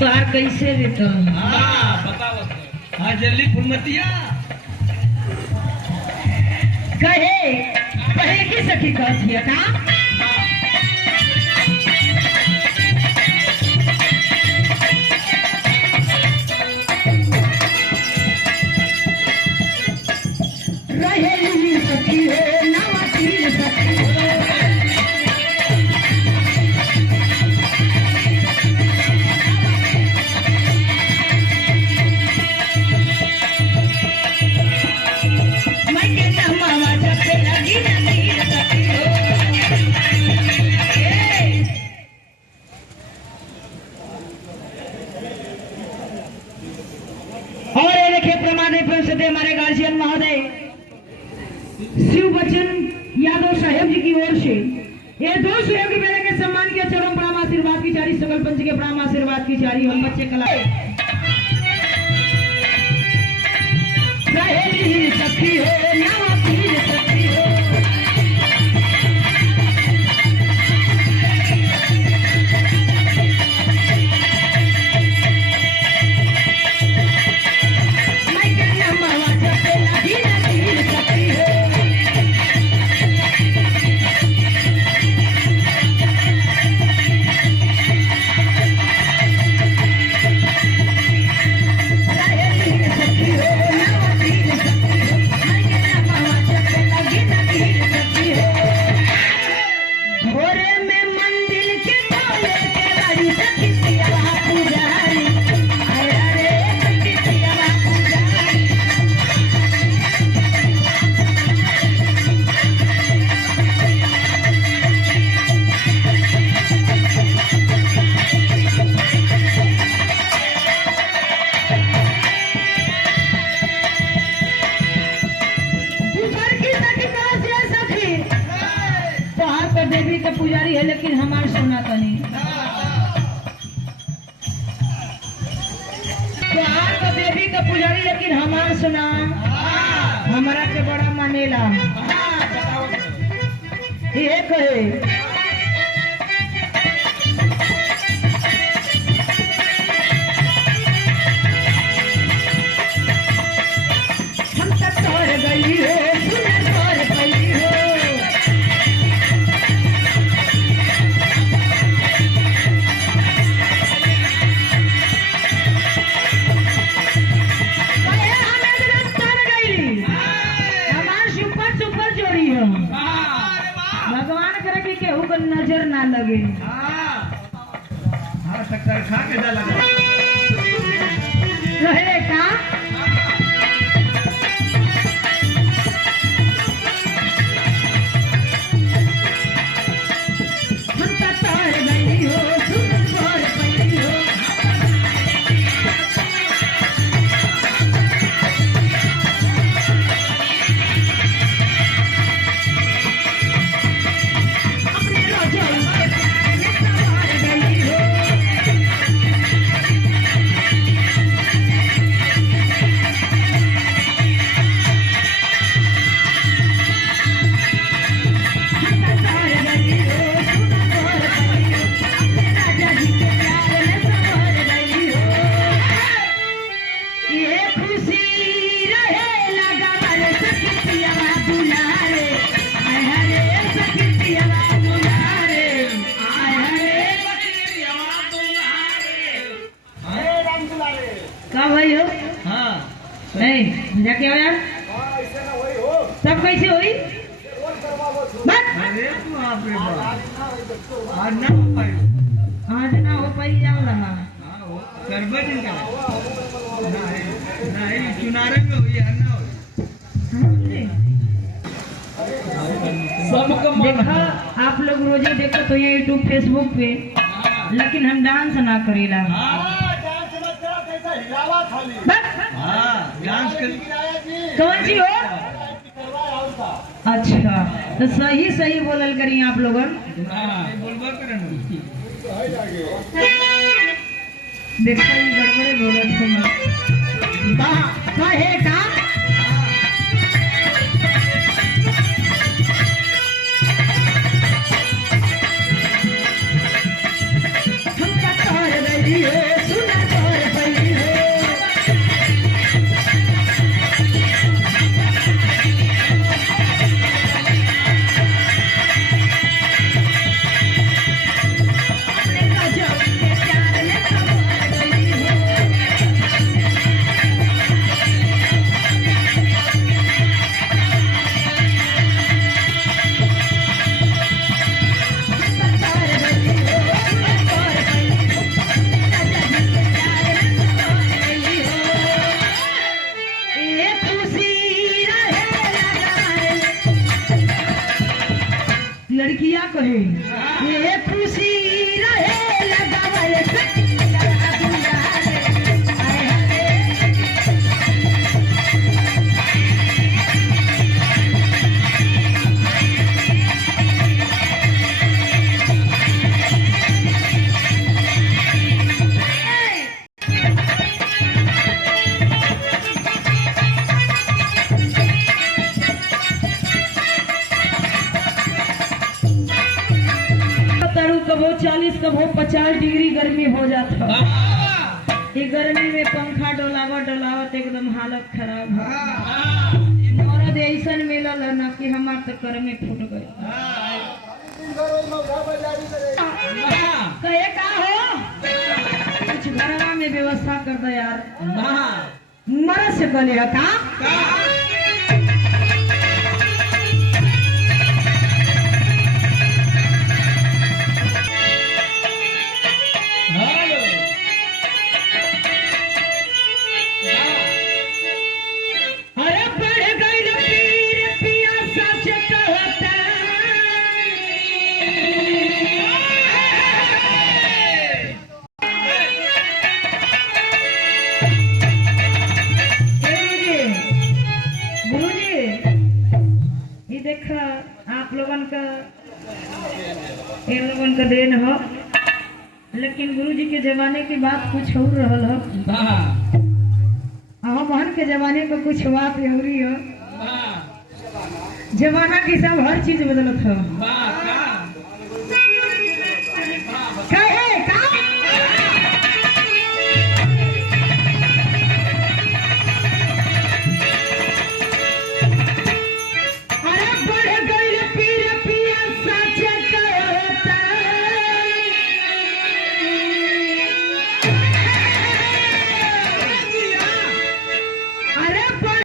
तार कैसे देता? हाँ बताओ। हाँ जल्दी फुलमतिया कहे कहे की सखी कहती है का रहेली सखी हो नवातीन सखी हो मैं के नमावा जपे लगी नवीन सखी हो। और ये देखिए प्रमाणित परिषद हमारे गार्जियन महोदय शिव बच्चन यादव साहेब जी की ओर से ये 200 रुपये के सम्मान के चरम प्रणाम आशीर्वाद की चारी सकल पंच के प्रणाम आशीर्वाद की चारी हम बच्चे कला रहेली सखी हो नवातीन सखी हो। मैं के नमावा जपे लगी नवीन सखी हो। रहेली सखी हो नवातीन सखी हो। मैं के नमावा जपे लगी नवीन सखी हो। भोरे में मंदिर के खोले के बड़ी सखी पिया पुजारी आया रे सखी पिया पुजारी। दूसर की सखी कहाँ से है सखी? पहाड़ पर देवी का पुजारी है लेकिन हमारे सोना का नहीं। पहाड़ पर देवी का पुजारी लेकिन हमारे सोना हमारा के बड़ा मानेला ये कहे हम तक तोड़ गई हो सुन तोड़ गई हो। कहे हमें भी तोड़ गई हमार सुपर सुपर जोड़ी है। भगवान करे कि केहू को नजर ना लगे। हाँ टक्कर खा के जा लगा रहे का हम तक तोड़ गई हो सुन तोड़ गई हो। अपने रोजाई के पानी सवार गई हो। हम तक तोड़ गई हो सुन तोड़ गई हो। अपने राजा जी के प्यार में सवार गई हो। ये खुशी रहे लगा वाले सखी पिया दुलारे आय हरे सखी पिया दुलारे आय हरे का भाई हो हाँ नहीं जाके आओ यार सब कैसे हुई बस अरे तू आप रे बाप आज ना हो पाई आज ना हो पाई जाओ रहा हाँ हो सरबत इनका नहीं चुनारे में हुई है ना सबका देखा आप लोग रोजे देखो तो ये यूट्यूब फेसबुक पे लेकिन हम डांस ना करेला बस हाँ डांस कर कौन सी हो अच्छा तो सही सही बोलल करी आप लोगन बोलबा करन देखो ये गड़बड़े बोलत हो का है का हम का तोड़ रही हो सुना 50 डिग्री गर्मी हो जाता ये गर्मी में पंखा डोलावत एकदम हालत खराब है। मरद ऐसा मिलल है ना कि हमार तो कर में फूट गए। कहे का हो कुछ घरवा में व्यवस्था कर दो यार। मरद से कहले का देखा आप लोगन का इन लोगन का देन हो, लेकिन गुरुजी के जमाने की बात कुछ और रहल हो। हमहन के जमाने को कुछ बात और हो। जमाना के सब हर चीज बदलत हो।